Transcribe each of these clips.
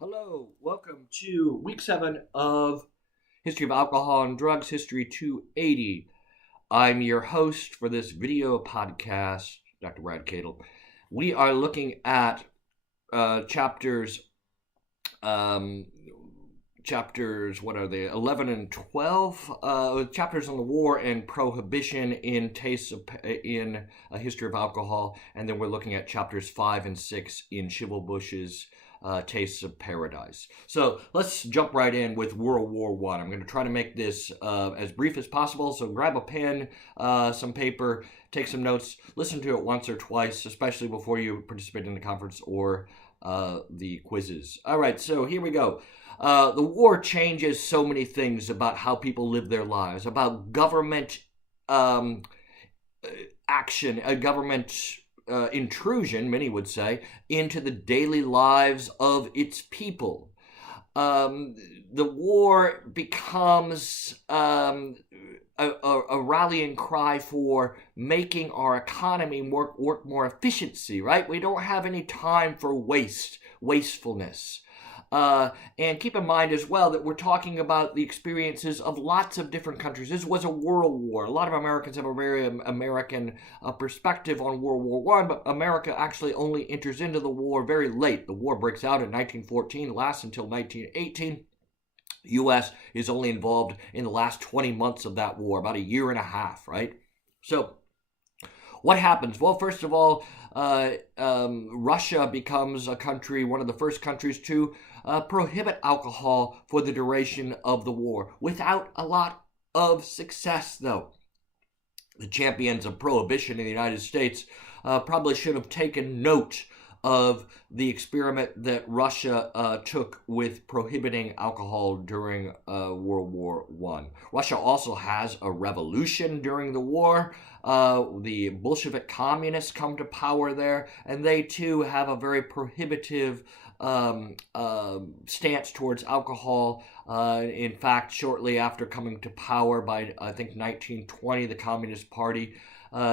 Hello, welcome to week 7 of History of Alcohol and Drugs, History 280. I'm your host for this video podcast, Dr. Brad Cadle. We are looking at chapters, what are they, 11 and 12, chapters on the war and prohibition in A History of Alcohol, and then we're looking at chapters 5 and 6 in Shivelbush's Tastes of Paradise. So let's jump right in with World War I. I'm going to try to make this as brief as possible, so grab a pen, some paper, take some notes, listen to it once or twice, especially before you participate in the conference or the quizzes. All right, so here we go. The war changes so many things about how people live their lives, about government action, government intrusion, many would say, into the daily lives of its people. The war becomes a rallying cry for making our economy work more efficiency, right? We don't have any time for wastefulness. And keep in mind as well that we're talking about the experiences of lots of different countries. This was a world war. A lot of Americans have a very American perspective on World War I, but America actually only enters into the war very late. The war breaks out in 1914, lasts until 1918. The U.S. is only involved in the last 20 months of that war, about a year and a half, right? So what happens? Well, first of all, Russia becomes a country, one of the first countries to prohibit alcohol for the duration of the war, without a lot of success, though. The champions of prohibition in the United States probably should have taken note of the experiment that Russia took with prohibiting alcohol during World War I. Russia also has a revolution during the war. The Bolshevik communists come to power there, and they too have a very prohibitive stance towards alcohol. In fact, shortly after coming to power by, I think, 1920, the Communist Party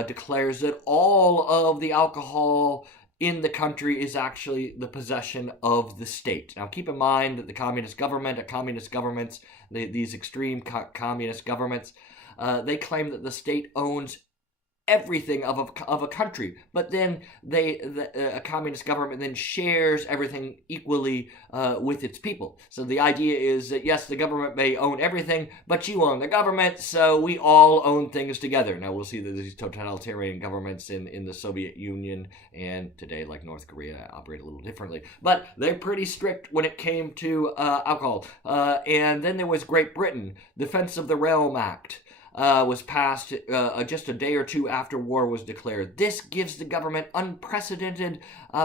declares that all of the alcohol in the country is actually the possession of the state. Now, keep in mind that the communist governments, these extreme communist governments, they claim that the state owns everything of a country, but then a communist government then shares everything equally with its people. So the idea is that, yes, the government may own everything, but you own the government, so we all own things together. Now, we'll see that these totalitarian governments in the Soviet Union and today, like North Korea, operate a little differently, but they're pretty strict when it came to alcohol. And then there was Great Britain. Defense of the Realm Act was passed just a day or two after war was declared. This gives the government unprecedented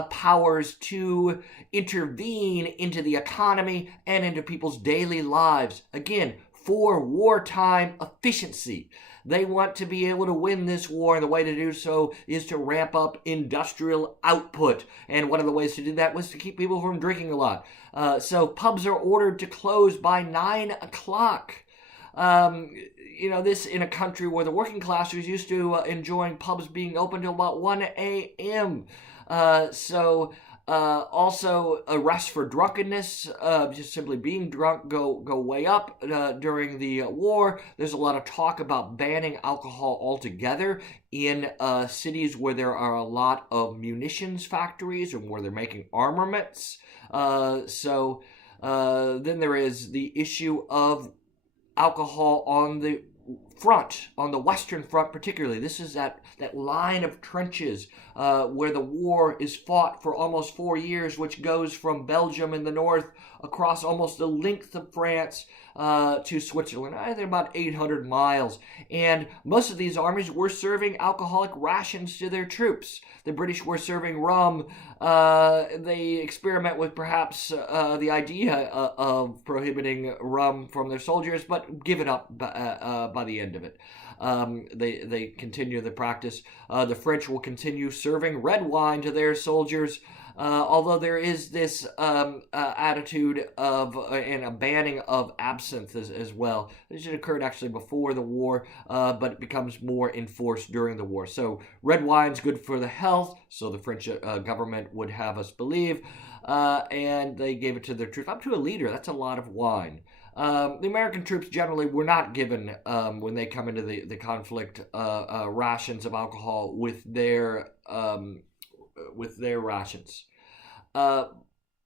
powers to intervene into the economy and into people's daily lives. Again, for wartime efficiency. They want to be able to win this war, and the way to do so is to ramp up industrial output. And one of the ways to do that was to keep people from drinking a lot. So pubs are ordered to close by 9 o'clock. This in a country where the working class was used to enjoying pubs being open till about 1 a.m. Also, arrests for drunkenness, just simply being drunk, go way up during the war. There's a lot of talk about banning alcohol altogether in cities where there are a lot of munitions factories and where they're making armaments. Then there is the issue of alcohol on the front, on the Western Front particularly. This is that line of trenches where the war is fought for almost 4 years, which goes from Belgium in the north across almost the length of France to Switzerland. They're about 800 miles. And most of these armies were serving alcoholic rations to their troops. The British were serving rum. They experiment with perhaps the idea of prohibiting rum from their soldiers, but give it up by the end of it. They continue the practice. The French will continue serving red wine to their soldiers. Although there is this attitude of and a banning of absinthe as well. This had occurred actually before the war, but it becomes more enforced during the war. So red wine's good for the health, so the French government would have us believe, and they gave it to their troops. Up to a liter, that's a lot of wine. The American troops generally were not given, when they come into the conflict, rations of alcohol with their rations,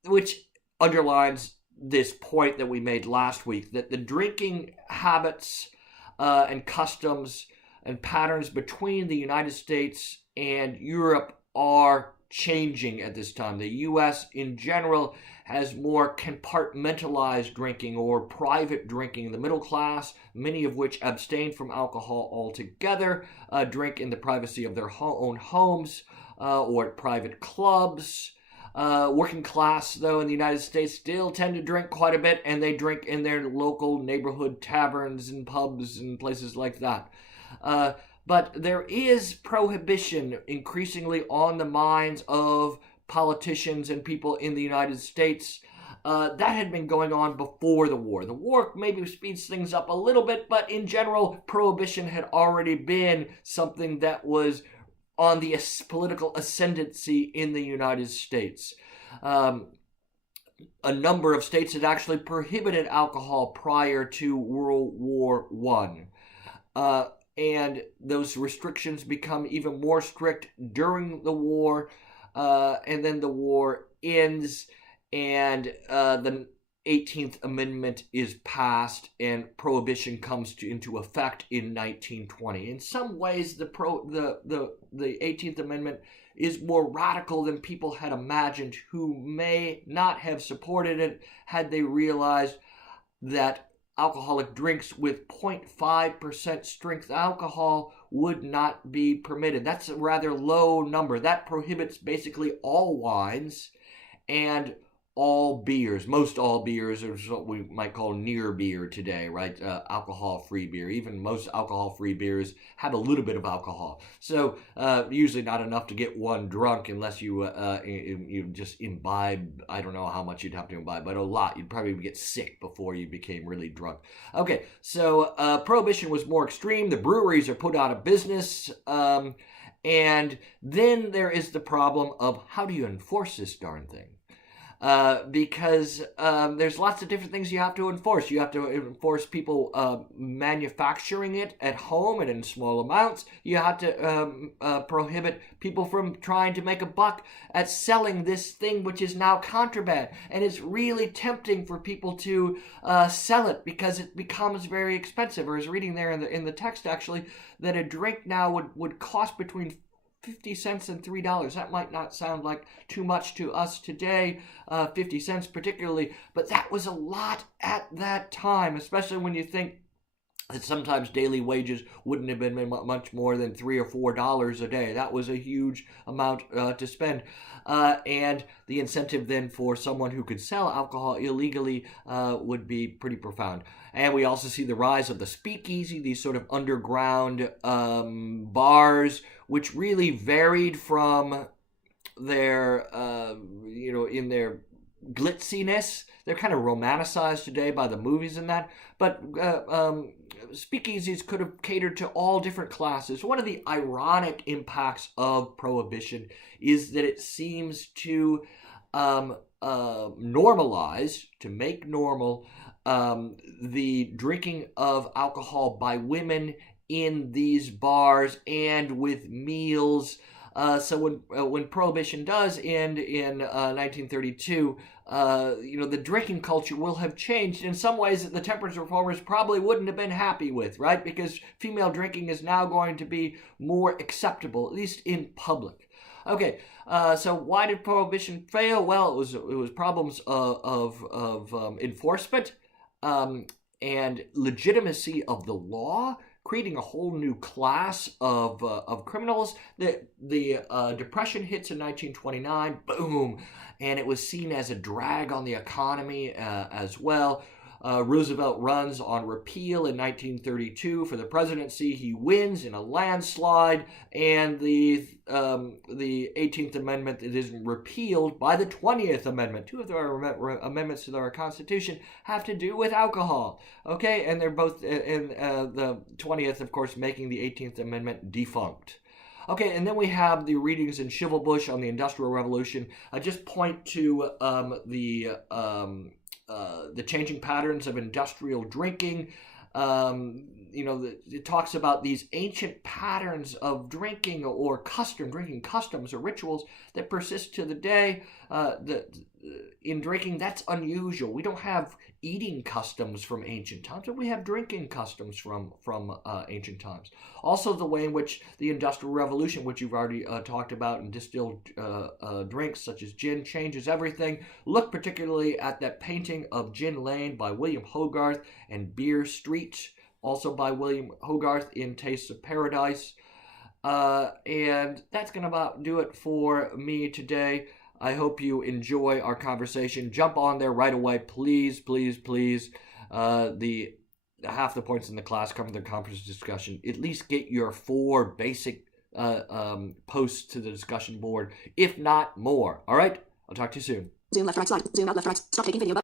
which underlines this point that we made last week, that the drinking habits and customs and patterns between the United States and Europe are changing at this time. The U.S. in general has more compartmentalized drinking or private drinking. The middle class, many of which abstain from alcohol altogether, drink in the privacy of their own homes or at private clubs. Working class, though, in the United States still tend to drink quite a bit, and they drink in their local neighborhood taverns and pubs and places like that. But there is prohibition increasingly on the minds of politicians and people in the United States. That had been going on before the war. The war maybe speeds things up a little bit, but in general, prohibition had already been something that was on the political ascendancy in the United States. A number of states had actually prohibited alcohol prior to World War I. And those restrictions become even more strict during the war, and then the war ends, and the 18th Amendment is passed, and prohibition comes into effect in 1920. In some ways, the 18th Amendment is more radical than people had imagined, who may not have supported it had they realized that alcoholic drinks with 0.5% strength alcohol would not be permitted. That's a rather low number. That prohibits basically all wines and all beers. Most all beers are what we might call near beer today, right? Alcohol-free beer. Even most alcohol-free beers have a little bit of alcohol. So usually not enough to get one drunk unless you just imbibe. I don't know how much you'd have to imbibe, but a lot. You'd probably get sick before you became really drunk. Okay, so prohibition was more extreme. The breweries are put out of business. And then there is the problem of how do you enforce this darn thing? Because there's lots of different things you have to enforce. You have to enforce people manufacturing it at home and in small amounts. You have to prohibit people from trying to make a buck at selling this thing, which is now contraband. And it's really tempting for people to sell it because it becomes very expensive. I was reading there in the text, actually, that a drink now would cost between 50 cents and $3. That might not sound like too much to us today, 50 cents particularly, but that was a lot at that time, especially when you think that sometimes daily wages wouldn't have been much more than $3 or $4 a day. That was a huge amount to spend. And the incentive then for someone who could sell alcohol illegally would be pretty profound. And we also see the rise of the speakeasy, these sort of underground bars, which really varied from their, in their glitziness. They're kind of romanticized today by the movies and that, but speakeasies could have catered to all different classes. One of the ironic impacts of Prohibition is that it seems to normalize, to make normal, the drinking of alcohol by women in these bars and with meals. So when Prohibition does end in 1932, the drinking culture will have changed in some ways that the temperance reformers probably wouldn't have been happy with, right? Because female drinking is now going to be more acceptable, at least in public. Okay, so why did Prohibition fail? Well, it was problems of enforcement and legitimacy of the law, creating a whole new class of criminals. The Depression hits in 1929, boom, and it was seen as a drag on the economy as well. Roosevelt runs on repeal in 1932 for the presidency. He wins in a landslide, and the 18th Amendment that is repealed by the 20th Amendment. Two of our amendments to our Constitution have to do with alcohol. Okay, and they're both in the 20th, of course, making the 18th Amendment defunct. Okay, and then we have the readings in Shivelbush on the Industrial Revolution. I just point to the changing patterns of industrial drinking. It talks about these ancient patterns of drinking or drinking customs or rituals that persist to the day. In drinking, that's unusual. We don't have eating customs from ancient times, but we have drinking customs from ancient times. Also, the way in which the Industrial Revolution, which you've already talked about, and distilled drinks such as gin changes everything. Look particularly at that painting of Gin Lane by William Hogarth and Beer Street, also by William Hogarth in Tastes of Paradise. And that's going to about do it for me today. I hope you enjoy our conversation. Jump on there right away, please, please, please. Half the points in the class come from the conference discussion. At least get your 4 basic posts to the discussion board, if not more. All right? I'll talk to you soon. Zoom left, right, slide. Zoom out, left, right. Stop taking video.